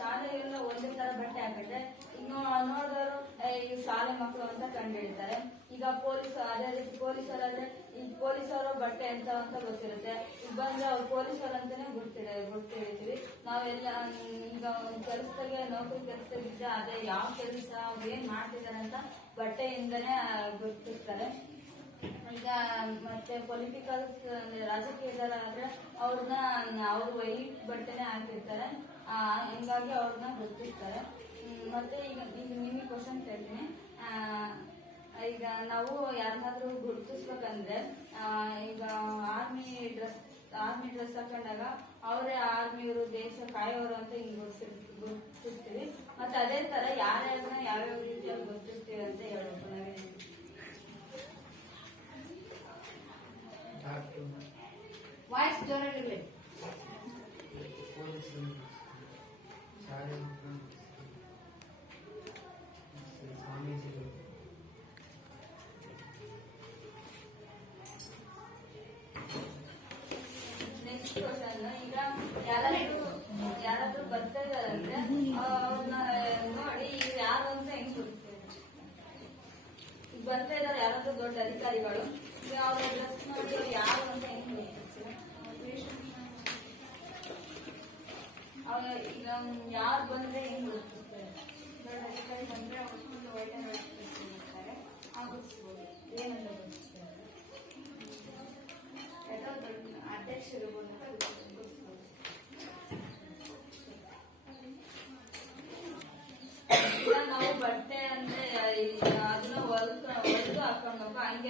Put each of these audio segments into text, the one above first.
ಶಾಲೆಗೆಲ್ಲ ಒಂದೇ ತರ ಬಟ್ಟೆ ಹಾಕಿದ್ರೆ ಇನ್ನು ನೋಡಿದವರು ಈ ಶಾಲೆ ಮಕ್ಕಳು ಅಂತ ಕಂಡು ಹಿಡಿತಾರೆ ಈಗ ಪೊಲೀಸ್, ಅದೇ ರೀತಿ ಪೊಲೀಸರಾದ್ರೆ ಈ ಪೊಲೀಸರು ಬಟ್ಟೆ ಎಂತ ಅಂತ ಗೊತ್ತಿರುತ್ತೆ. ಈಗ ಬಂದ್ರೆ ಅವ್ರು ಪೊಲೀಸರು ಅಂತಾನೆ ಗುರ್ತಿಡ ಗುರ್ತಿಡ್ತೀವಿ ನಾವೆಲ್ಲ, ಈಗ ಒಂದು ಕೆಲಸದಾಗೆ, ನೌಕರಿ ಕೆಲಸದಾಗಿದ್ರೆ ಅದೇ ಯಾವ ಕೆಲಸ, ಅವ್ರು ಏನ್ ಮಾಡ್ತಿದ್ದಾರೆ ಅಂತ ಬಟ್ಟೆಯಿಂದನೇ ಗುರ್ತಿರ್ತಾರೆ. ಈಗ ಮತ್ತೆ ಪೊಲಿಟಿಕಲ್ಸ್ ರಾಜಕೀಯದಲ್ಲಾದ್ರೆ ಅವ್ರನ್ನ, ಅವ್ರು ವೈಟ್ ಬಟ್ಟೆನೆ ಹಾಕಿರ್ತಾರೆ. ಹಿಂಗಾಗಿ ಅವ್ರನ್ನ ಗೊತ್ತಿರ್ತಾರೆ ಮತ್ತು ಮತ್ತೆ ಈಗ ಈಗ ನಿಮಗೆ ಕ್ವಶನ್ ಕೇಳ್ತೀನಿ. ಆ, ಈಗ ನಾವು ಯಾರನ್ನಾದ್ರೂ ಗುರುತಿಸ್ಬೇಕಂದ್ರೆ ಆ, ಈಗ ಆರ್ಮಿ ಡ್ರೆಸ್ ಆರ್ಮಿ ಡ್ರೆಸ್ ಹಾಕೊಂಡಾಗ ಅವರೇ ಆರ್ಮಿಯವರು ದೇಶ ಕಾಯೋರು ಅಂತ ಹಿಂಗ್ ಗುರುತಿರ್ ಗುರುತಿಸ್ತೀವಿ. ಮತ್ತೆ ಅದೇ ತರ ಯಾರ್ಯಾರನ್ನ ಯಾವ್ಯಾವ ರೀತಿಯಲ್ಲಿ ಗುರುತಿಸ್ತೀವಿ ಅಂತ ಹೇಳ್ಬೇಕು ನಾವೇ. ವಾಯ್ಸ್ ಜೋರಾಗಿರ್ಬೇಕು ಬರ್ತಾ ಇದಾರೆ ಯಾರಾದ್ರೂ ದೊಡ್ಡ ಅಧಿಕಾರಿಗಳು. ಅವ್ರ ಡ್ರೆಸ್ ನೋಡಿ ಅವ್ರು ಯಾರು ಅಂತ ಹೆಂಗೆ ಅವ್ರ ಈಗ ಯಾರು ಬಂದ್ರೆ ಹೆಂಗ್ ಗುರುತಿಸ್ತಾರೆ ದೊಡ್ಡ ಅಧಿಕಾರಿ ಬಂದ್ರೆ ಅವ್ರು ಒಂದು ವೈಟ್ ಅಂಡ್ ವೈಟ್ ಇರ್ತಾರೆ ಆ ಗುರುತಿಸ್ಬೋದು ಏನಂತ ದೊಡ್ಡ ಅಧ್ಯಕ್ಷರು ಬಂದ್ರೆ ಗುರುತಿಸ್ಬೋದು ಈಗ ನಾವು ಬಟ್ಟೆ ಅಂದ್ರೆ ಈಗ ಅದನ್ನ ಹೊಲ್ದು ಹೊಲ್ದು ಹಾಕೊಂಡ್ಬೇಕು ಹಂಗೆ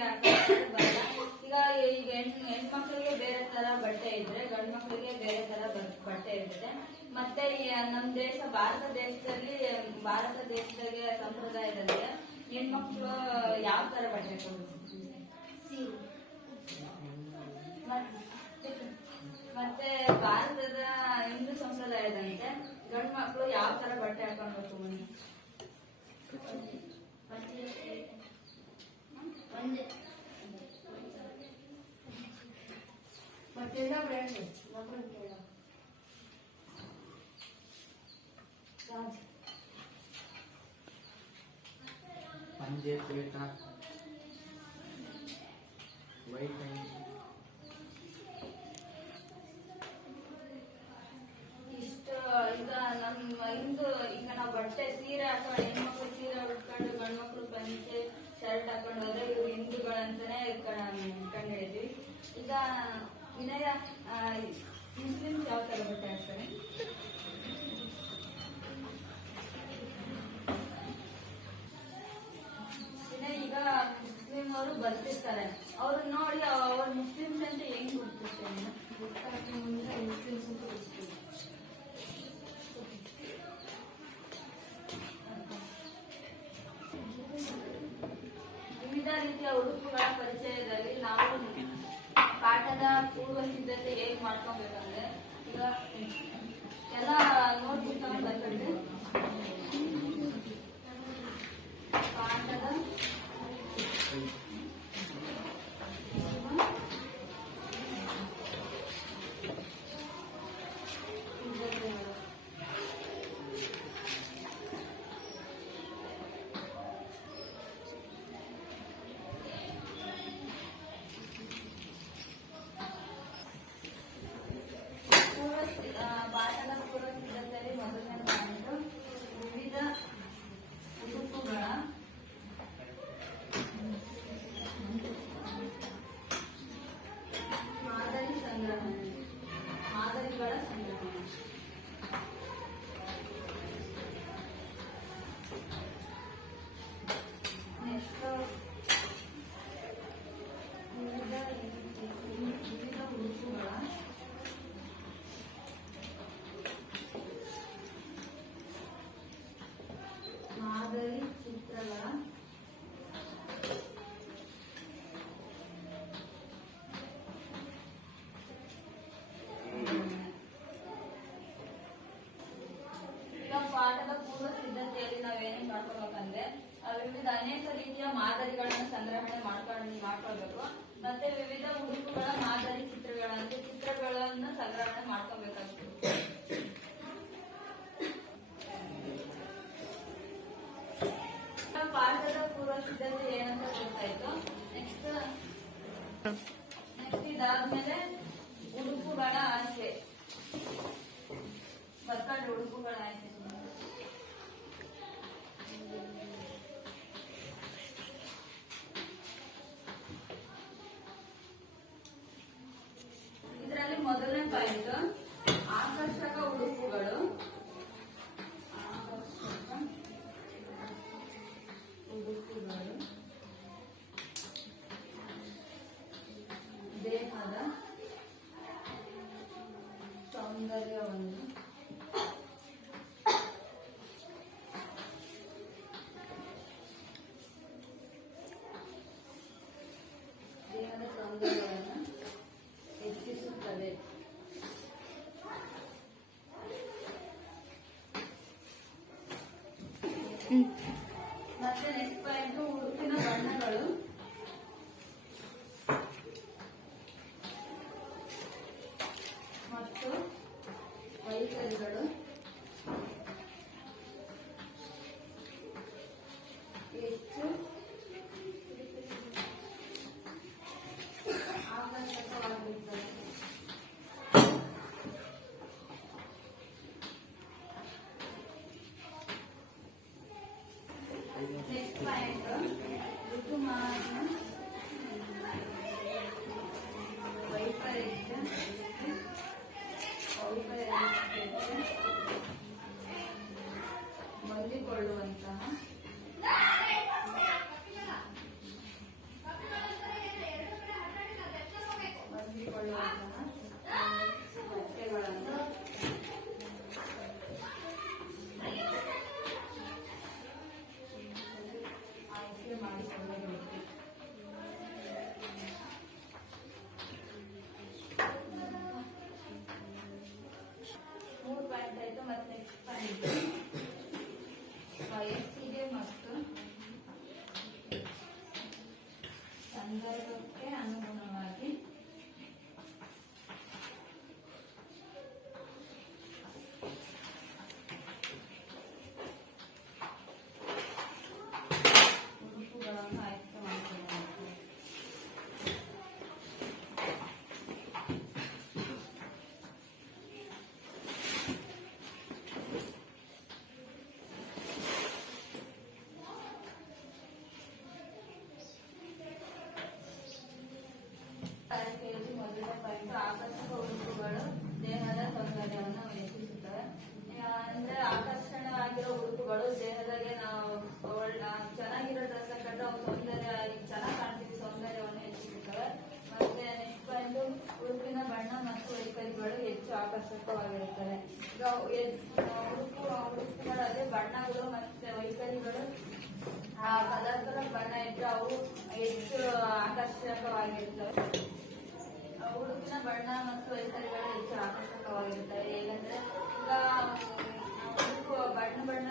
ಹಾಕೊಂಡು ಬರಲ್ಲ ಈಗ ಈಗ ಹೆಣ್ಣು ಹೆಣ್ಮಕ್ಳಿಗೆ ಬೇರೆ ತರ ಬಟ್ಟೆ ಇದ್ರೆ ಗಂಡು ಮಕ್ಳಿಗೆ ಬೇರೆ ತರ ಬಟ್ಟೆ ಇರುತ್ತೆ. ಮತ್ತೆ ಈ, ನಮ್ ದೇಶ, ಭಾರತ ದೇಶದಲ್ಲಿ, ಭಾರತ ದೇಶದಾಗೆ ಸಂಪ್ರದಾಯದಲ್ಲಿ ಹೆಣ್ಮಕ್ಳು ಯಾವ ತರ ಬಟ್ಟೆ ಮತ್ತೆ- ಭಾರತದ ಹಿಂದೂ ಸಂಪ್ರದಾಯದಂತೆ ಗಂಡು ಮಕ್ಕಳು ಯಾವ ತರ ಬಟ್ಟೆ ಹಾಕೊಳ್ಬೇಕು Nutella bread है मगर Nutella राज पंजे पेटा वही टाइम ವಿನಯ ಮುಸ್ಲಿಮ್ಸ್ ಯಾವ ತರ ಬಟ್ಟೆ ಹಾಕ್ತಾರೆ? ಇನ್ನ ಈಗ ಮುಸ್ಲಿಂ ಅವರು ಬರ್ತಿರ್ತಾರೆ. ಅವ್ರು ನೋಡಿ, ಅವ್ರ ಮುಸ್ಲಿಮ್ಸ್ ಅಂತ ಹೆಂಗ್ ಮುಂದೆ ಮುಸ್ಲಿಮ್ಸ್ ಅಂತ ಗೊತ್ತಿಲ್ಲ ವಿವಿಧ ರೀತಿಯ ಉಡುಪುಗಳ ಪರಿಚಯದಲ್ಲಿ ನಾವು ಪಾಠದ ಪೂರ್ವ ಸಿದ್ಧತೆ ಹೇಗೆ ಮಾಡ್ಕೊಬೇಕಂದ್ರೆ ಈಗ ಎಲ್ಲ ನೋಟ್ಬುಕ್ ಬರ್ಕೊಂಡು lot. And then ಬರ್ಕೊಂಡು ಉಡುಪುಗಳ ಆಯ್ಕೆ ಮತ್ತೆ ಉಡುಪಿನ ಬಣ್ಣ ಮತ್ತು ವೈಖರಿಗಳು ಹೆಚ್ಚು ಆಕರ್ಷಕವಾಗಿರುತ್ತವೆ. ಈಗ ಉಡುಪು ಉಡುಪುಗಳಲ್ಲಿ ಬಣ್ಣಗಳು ಮತ್ತು ವೈಖರಿಗಳು, ಆ ಕಲರ್ ಬಣ್ಣ ಇದ್ರೆ ಅವು ಹೆಚ್ಚು ಆಕರ್ಷಕವಾಗಿರುತ್ತವೆ. ಉಡುಪಿನ ಬಣ್ಣ ಮತ್ತು ವೈಖರಿಗಳು ಹೆಚ್ಚು ಆಕರ್ಷಕವಾಗಿರುತ್ತವೆ. ಏಕೆಂದ್ರೆ ಈಗ ಉಡುಪು ಬಣ್ಣ ಬಣ್ಣ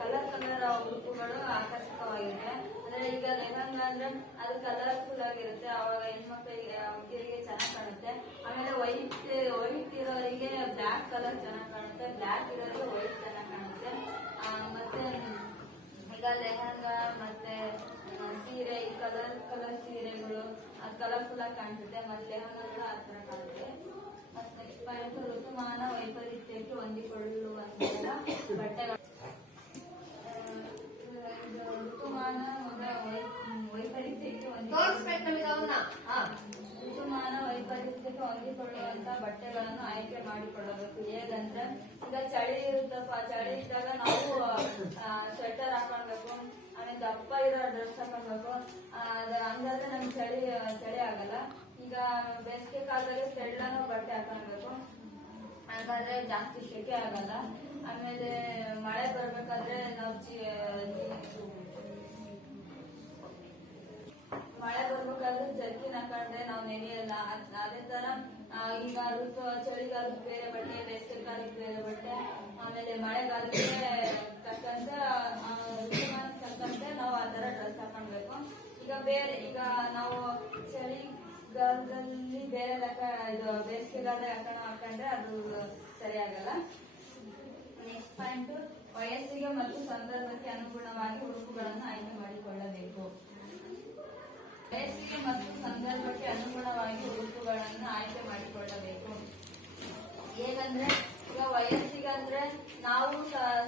ಕಲರ್ ಕಲರ್ ಉಡುಪುಗಳು ಆಕರ್ಷಕವಾಗಿರುತ್ತೆ ಅಂದ್ರೆ ಈಗ ಲೆಹಂಗ ಅಂದ್ರೆ ಅದು ಕಲರ್ಫುಲ್ ಆಗಿರುತ್ತೆ. ಅವಾಗ ಹೆಣ್ಮಕ್ಳಿಗೆ ಹುಡುಗಿಯರಿಗೆ ಚೆನ್ನಾಗಿ ಕಾಣುತ್ತೆ ಆಮೇಲೆ ವೈಟ್ ವೈಟ್ ಇರೋರಿಗೆ ಬ್ಲ್ಯಾಕ್ ಕಲರ್ ಚೆನ್ನಾಗಿ ಕಾಣುತ್ತೆ. ಬ್ಲ್ಯಾಕ್ ಇರೋದು ವೈಟ್ ಚೆನ್ನಾಗಿ ಕಾಣುತ್ತೆ. ಮತ್ತೆ ಈಗ ಲೆಹಂಗಾ ಮತ್ತೆ ಸೀರೆ ಈ ಕಲರ್ ಕಲರ್ ಸೀರೆಗಳು ಅದು ಕಲರ್ಫುಲ್ ಆಗಿ ಕಾಣಿಸುತ್ತೆ. ಮತ್ತೆ ಲೆಹಂಗಾಗಳು ಆ ಥರ ಕಾಣುತ್ತೆ. ಮತ್ತೆ ಪಾಯಿಂಟ್ ಋತುಮಾನ ವೈಪರೀತ್ಯಕ್ಕೆ ಹೊಂದಿಕೊಳ್ಳುವಂತಹ ಬಟ್ಟೆಗಳು. ಋತುಮಾನ ವೈಪರೀತ್ಯಕ್ಕೆ ತೋರಿಸ್ಬೇಕು ಹೊಂದಿಕೊಳ್ಳುವ ನಮಗೆ ಅವನ್ನ ಹಾ ಋತುಮಾನ ವೈಪರೀತ್ಯಕ್ಕೆ ಹೊಂದಿಕೊಳ್ಳುವಂತ ಬಟ್ಟೆಗಳನ್ನು ಆಯ್ಕೆ ಮಾಡಿಕೊಳ್ಳಬೇಕು ಹೇಗಂದ್ರೆ ಈಗ ಚಳಿ ಇರುತ್ತಪ್ಪ, ಚಳಿ ಇದ್ದಾಗ ನಾವು ಸ್ವೆಟರ್ ಹಾಕೊಳ್ಬೇಕು ಆಮೇಲೆ ದಪ್ಪ ಇರೋ ಡ್ರೆಸ್ ಹಾಕೊಳ್ಬೇಕು ಹಂಗಾದ್ರೆ ನಮ್ಗೆ ಚಳಿ ಚಳಿ ಆಗಲ್ಲ. ಈಗ ಬೇಸಿಗೆ ಕಾಲದಲ್ಲಿ ತೆಳ್ಳನ ಬಟ್ಟೆ ಹಾಕೊಳ್ಬೇಕು ಹಾಗಾದ್ರೆ ಜಾಸ್ತಿ ಸೆಕೆ ಆಗಲ್ಲ. ಆಮೇಲೆ ಮಳೆ ಬರ್ಬೇಕಾದ್ರೆ ನಾವು ಮಳೆ ಬರ್ಬೇಕಾದ್ರೆ ಜರ್ಕಿನ್ ಹಾಕೊಂಡ್ರೆ ನಾವು ನೆನೆಯಲ್ಲ ಅದ್- ತರ ಈಗ ಋತು ಚಳಿಗಾಲಕ್ಕೆ ಬೇರೆ ಬಟ್ಟೆ ಬೇಸಿಗೆಗಾಲಕ್ಕೆ ಬೇರೆ ಬಟ್ಟೆ ಆಮೇಲೆ ಮಳೆಗಾಲಕ್ಕೆ ತಕ್ಕಂತ ಆ, ಋತುಮಾನಕ್ಕೆ ತಕ್ಕಂತೆ ನಾವು ಆ ತರ ಡ್ರೆಸ್ ಹಾಕೊಂಡ್ಬೇಕು. ಈಗ ಬೇರೆ ಈಗ ನಾವು ಚಳಿ ಚಳಿಗಾಲದಲ್ಲಿ ಬೇರೆ ಲೆಕ್ಕ ಇದು ಬೇಸಿಗೆಗಾಲ ಹಾಕೋಣ ಹಾಕೊಂಡ್ರೆ ಅದು ಸರಿಯಾಗಲ್ಲ. ನೆಕ್ಸ್ಟ್ ಪಾಯಿಂಟ್ ವಯಸ್ಸಿಗೆ ಮತ್ತು ಸಂದರ್ಭಕ್ಕೆ ಅನುಗುಣವಾಗಿ ಉಡುಪುಗಳನ್ನು ಆಯ್ಕೆ ಮಾಡಿಕೊಳ್ಳಬೇಕು. ವಯಸ್ಸಿಗೆ ಮತ್ತು ಸಂದರ್ಭಕ್ಕೆ ಅನುಗುಣವಾಗಿ ಉಡುಪುಗಳನ್ನು ಆಯ್ಕೆ ಮಾಡಿಕೊಳ್ಳಬೇಕು. ಏನಂದ್ರೆ ಈಗ ವಯಸ್ಸಿಗೆ ಅಂದ್ರೆ ನಾವು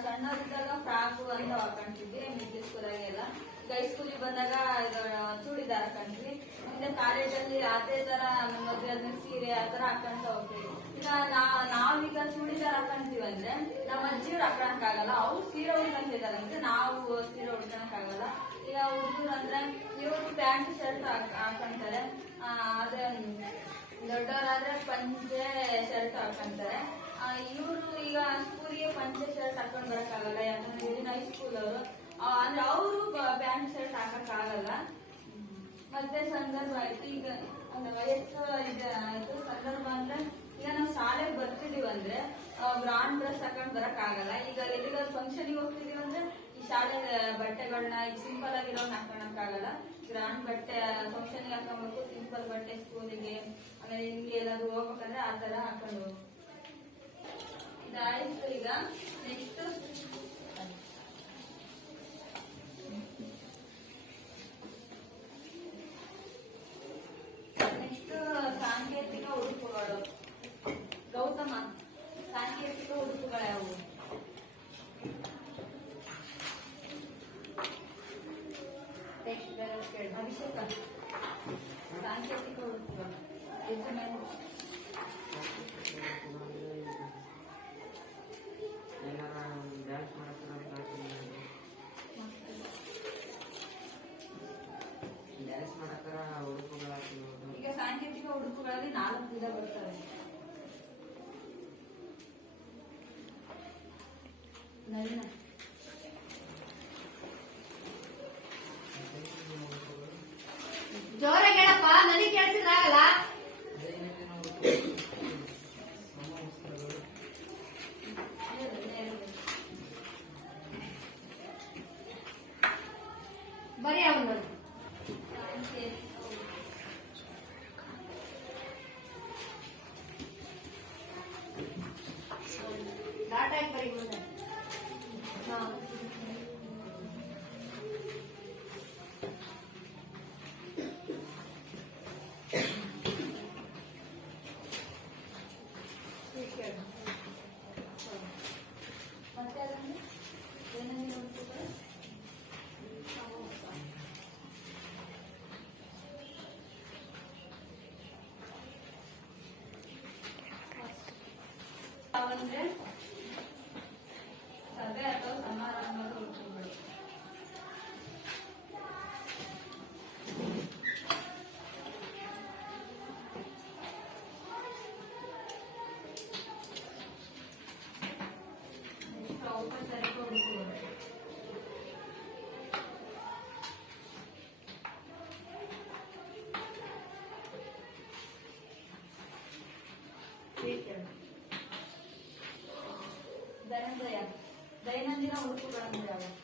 ಸಣ್ಣದಿದ್ದಾಗ ಫ್ರಾಕು ಅಂತ ಹಾಕೊಂತಿದ್ವಿ ಮಿಡ್ಲ್ ಸ್ಕೂಲಾಗೆಲ್ಲ ಈಗ ಹೈಸ್ಕೂಲಿಗೆ ಬಂದಾಗ ಚೂಡಿದಾರ್ ಹಾಕೊಂಡ್ವಿ. ಮುಂದೆ ಕಾಲೇಜಲ್ಲಿ ಅದೇ ತರ ಮದುವೆ ಆದ್ಮೇಲೆ ಸೀರೆ ಆ ತರ ಹಾಕೊಂತ ಹೋಗ್ತೀವಿ. ಈಗ ನಾವೀಗ ಚೂಡಿದಾರ್ ಹಾಕೊಂತೀವಿ ಅಂದ್ರೆ, ನಮ್ಮ ಅಜ್ಜಿಯವ್ರು ಹಾಕೊಳಕ್ ಆಗಲ್ಲ ಅವ್ರು ಸೀರೆ ಉಡ್ಕೊಂತಿದಾರೆ ಅಂದ್ರೆ ನಾವು ಸೀರೆ ಉಳ್ಕೊಳಕ್ ಆಗಲ್ಲ ಈಗ ಹುಡುಗರು ಅಂದ್ರೆ ಇವರು ಪ್ಯಾಂಟ್ ಶರ್ಟ್ ಹಾಕೊಂತಾರೆ. ಆ, ಅದೇ ದೊಡ್ಡವರಾದ್ರೆ ಪಂಚೆ ಶರ್ಟ್ ಹಾಕೊಂತಾರೆ. ಇವರು ಈಗ ಸ್ಕೂಲಿಗೆ ಪಂಚೆ ಶರ್ಟ್ ಹಾಕೊಂಡ್ ಬರಕ್ಕಾಗಲ್ಲ. ಯಾಕಂದ್ರೆ ಇಲ್ಲಿನ ಹೈಸ್ಕೂಲ್ ಅವರು. ಅಂದ್ರೆ ಅವರು ಪ್ಯಾಂಟ್ ಶರ್ಟ್ ಹಾಕಕ್ ಆಗಲ್ಲ ಮತ್ತೆ ಸಂದರ್ಭ ಆಯ್ತು. ಈಗ ಅಂದ್ರೆ ವಯಸ್ಸು ಇದು ಸಂದರ್ಭ ಅಂದ್ರೆ ಈಗ ನಾವು ಶಾಲೆಗೆ ಬರ್ತಿದೀವಿ ಅಂದ್ರೆ ಬ್ರಾಂಡ್ ಡ್ರೆಸ್ ಹಾಕೊಂಡ್ ಬರಕ್ ಆಗಲ್ಲ ಈಗ ಎಲ್ಲಿಗಾದ್ರು ಫಂಕ್ಷನ್ಗೆ ಹೋಗ್ತಿದೀವಿ ಅಂದ್ರೆ ಶಾಲೆ ಬಟ್ಟೆಗಳನ್ನ ಈಗ ಸಿಂಪಲ್ ಆಗಿರೋನ್ ಹಾಕೊಳಕ್ ಆಗಲ್ಲ ಗ್ರಾಂಡ್ ಬಟ್ಟೆ ಫಂಕ್ಷನ್ಗೆ ಹಾಕೊಂಡ್ಬೇಕು ಸಿಂಪಲ್ ಬಟ್ಟೆ ಸ್ಕೂಲಿಗೆ ಆಮೇಲೆ ಹಿಂಗೆ ಎಲ್ಲಾದ್ರೂ ಹೋಗ್ಬೇಕಂದ್ರೆ ಆ ತರ ಹಾಕೊಂಡು. ಇದಾಯ್ತು ಈಗ. ನೆಕ್ಸ್ಟ್ implement ಬರೀ ಅವನು సగతో సమారంభంలో ఉంటుంది. Gracias.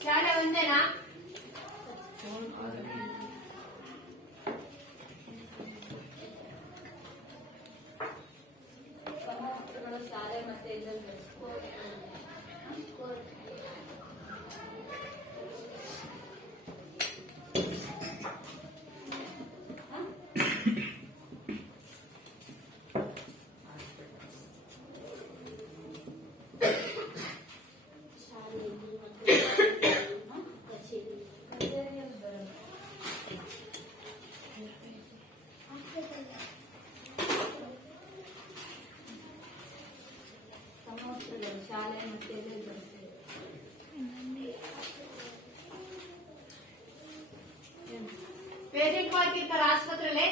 小孩儿问在哪？పేదరికవాకి ఇతర ఆసుపత్రులే.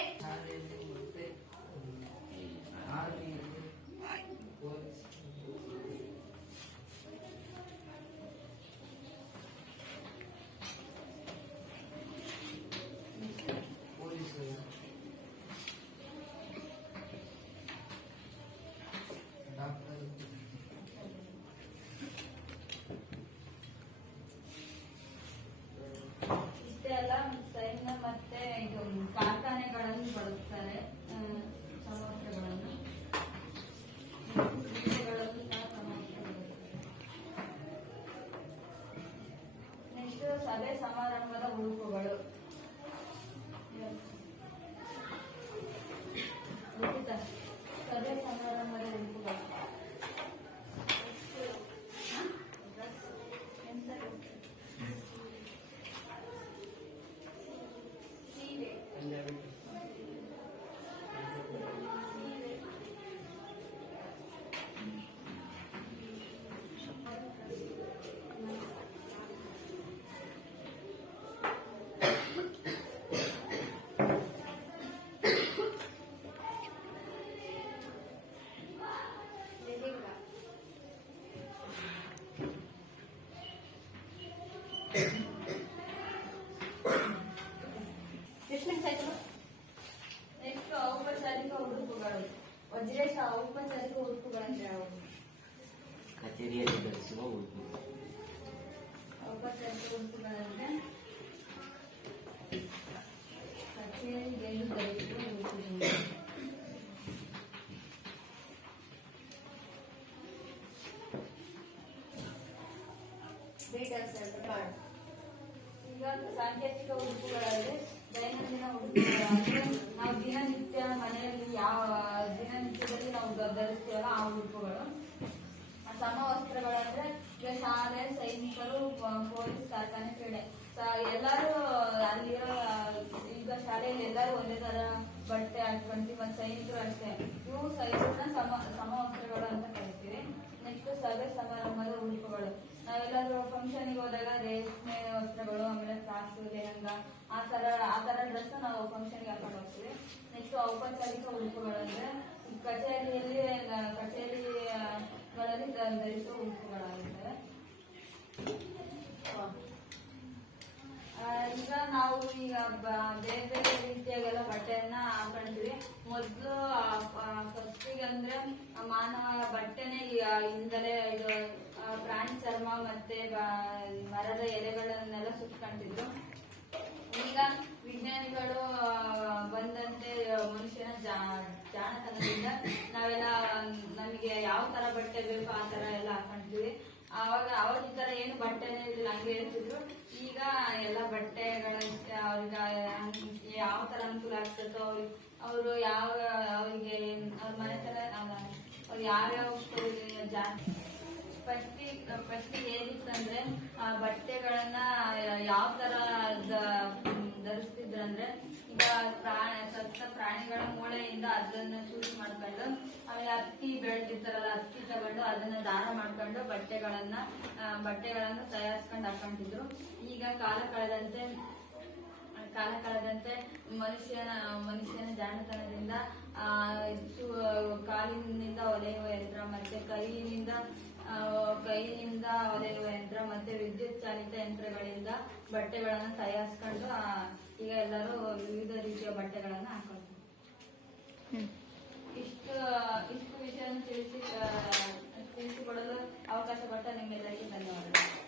ಸೀರೆ ಪಂಜಾಬಿ ಸೀರೆ ಎಷ್ಟು ನಿಮಿಷ ಆಯ್ತು ನೆಕ್ಸ್ಟ್ ಔಪಚಾರಿಕ ಉಡುಪುಗಳು ವಜ್ರೇಶ ಔಪಚಾರಿಕ ಉಡುಪುಗಳಂದ್ರೆ ಯಾವುದು ಕಚೇರಿಯಲ್ಲಿ ಧರಿಸುವ ಉಡುಪು ಔಪಚಾರಿಕ ಉಡುಪುಗಳಂದ್ರೆ ಕಚೇರಿಗೆ ಧರಿಸುವ ಉಡುಪುಗಳು ಡೀಟೇಲ್ಸ್ ಹೇಳ್ತಾರೆ ಈಗ ಸಾಂಕೇತಿಕ ಉಡುಪುಗಳಲ್ಲಿ ದೈನಂದಿನ ಉಡುಪುಗಳಂದ್ರೆ ನಾವು ದಿನನಿತ್ಯ ಮನೆಯಲ್ಲಿ ಯಾವ ದಿನನಿತ್ಯದಲ್ಲಿ ನಾವು ಧ- ಧರಿಸ್ತೀವಲ್ಲ ಆ ಉಡುಪುಗಳು ಆ ಸಮವಸ್ತ್ರಗಳಂದ್ರೆ ಈಗ ಶಾಲೆ ಸೈನಿಕರು ಪ- ಪೊಲೀಸ್ ಕಾರ್ಖಾನೆ ಕ್ರೀಡೆ ಸ- ಎಲ್ಲರೂ ಅಲ್ಲಿರೋ ಶಾಲೆಯಲ್ಲಿ ಎಲ್ಲರೂ ಒಂದೇ ತರ ಬಟ್ಟೆ ಹಾಕೊಂತೀವಿ ಮತ್ತೆ ಸೈನಿಕರು ಅಷ್ಟೇ. ಇವು ಸೈನಿಕರನ್ನ ಸಮ, ಸಮವಸ್ತ್ರಗಳು ಅಂತ ಕರಿತೀವಿ. ನೆಕ್ಸ್ಟ್ ಸಭೆ ಸಮಾರಂಭದ ಉಡುಪುಗಳು. ನಾವೆಲ್ಲಾದ್ರೂ ಫಂಕ್ಷನ್ಗೆ ಹೋದಾಗ ರೇಷ್ಮೆ ವಸ್ತ್ರಗಳು, ಆಮೇಲೆ ಫ್ರಾಕ್ಸ್, ಲೆಹಂಗ, ಆ ತರ ಆ ತರ ಡ್ರೆಸ್ ನಾವು ಫಂಕ್ಷನ್ಗೆ ಹಾಕೊಂಡು ಹೋಗ್ತೀವಿ. ನೆಕ್ಸ್ಟ್ ಔಪಚಾರಿಕ ಉಡುಪುಗಳು ಅಂದ್ರೆ ಕಚೇರಿಯಲ್ಲಿ ಕಚೇರಿಗಳಲ್ಲಿ ಧರಿಸುವ ಉಡುಪುಗಳಾಗಿರ್ತವೆ. ಈಗ ನಾವು ಈಗ ಬೇರೆ ಬೇರೆ ರೀತಿಯಾಗೆಲ್ಲ ಬಟ್ಟೆಯನ್ನ ಹಾಕೊಂಡ್ವಿ ಮೊದಲು ಫಸ್ಟಿಗೆ ಅಂದ್ರೆ ಮಾನವ ಬಟ್ಟೆನೆ ಹಿಂದಲೇ ಇದು ಪ್ರಾಣಿ ಚರ್ಮ ಮತ್ತೆ ಮರದ ಎಲೆಗಳನ್ನೆಲ್ಲ ಸುತ್ಕೊಂಡಿದ್ರು ಈಗ ವಿಜ್ಞಾನಿಗಳು ಬಂದಂತೆ ಮನುಷ್ಯನ ಜಾಣತನದಿಂದ ನಾವೆಲ್ಲ ನಮಗೆ ಯಾವ ತರ ಬಟ್ಟೆ ಬೇಕು ಆ ತರ ಎಲ್ಲ ಹಾಕೊಂತೀವಿ ಅವಾಗ ಅವಾಗ ಈ ತರ ಏನು ಬಟ್ಟೆನೇ ಇರಲಿಲ್ಲ, ಹಂಗೆ ಇರ್ತಿದ್ರು ಈಗ ಎಲ್ಲ ಬಟ್ಟೆಗಳ ಅವ್ರಿಗೆ ಯಾವ ತರ ಅನುಕೂಲ ಆಗ್ತದೋ ಅವ್ರಿಗೆ, ಅವರು ಯಾವ, ಅವರಿಗೆ ಅವ್ರ ಮನೆ ತರ ಅವ್ರು ಯಾವ್ಯಾವ ಜಾಸ್ತಿ ಫಸ್ಟ್ ಫಸ್ಟ್ ಏನಿತ್ತಂದ್ರೆ ಆ ಬಟ್ಟೆಗಳನ್ನ ಯಾವ ತರ ಧರಿಸ್ತಿದ್ರು ಧರಿಸ್ತಿದ್ರಂದ್ರೆ ಈಗ ಪ್ರಾಣಿ, ಸತ್ತ ಪ್ರಾಣಿಗಳ ಮೂಳೆಯಿಂದ ಅದನ್ನ ಚೂಸ್ ಮಾಡ್ಕೊಂಡು ಅಕ್ಕಿ ಬೆಳೆದಿರ್ತಾರಲ್ಲ ಅಕ್ಕಿ ತಗೊಂಡು ಅದನ್ನ ದಾನ ಮಾಡ್ಕೊಂಡು ಬಟ್ಟೆಗಳನ್ನ ಬಟ್ಟೆಗಳನ್ನು ತಯಾರಿಸ್ಕೊಂಡು ಹಾಕೊಂಡಿದ್ರು ಈಗ ಕಾಲ ಕಳೆದಂತೆ ಕಾಲ ಕಳೆದಂತೆ ಮನುಷ್ಯನ ಮನುಷ್ಯನ ಜಾಣತನದಿಂದ ಕಾಲಿನಿಂದ ಹೊಲೆಯುವ ಯಂತ್ರ ಮತ್ತೆ ಕೈಯಿಂದ ಕೈಯಿಂದ ಹೊಲೆಯುವ ಯಂತ್ರ ಮತ್ತೆ ವಿದ್ಯುತ್ ಚಾಲಿತ ಯಂತ್ರಗಳಿಂದ ಬಟ್ಟೆಗಳನ್ನು ತಯಾರಿಸ್ಕೊಂಡು ಈಗ ಎಲ್ಲರೂ ವಿವಿಧ ರೀತಿಯ ಬಟ್ಟೆಗಳನ್ನು ಹಾಕೊಂಡು ಇಷ್ಟು ಇಷ್ಟು ವಿಷಯವನ್ನು ತಿಳಿಸಿ ತಿಳಿಸಿಕೊಡಲು ಅವಕಾಶ ಕೊಟ್ಟ ನಿಮ್ಮೆಲ್ಲರಿಗೂ ಧನ್ಯವಾದಗಳು.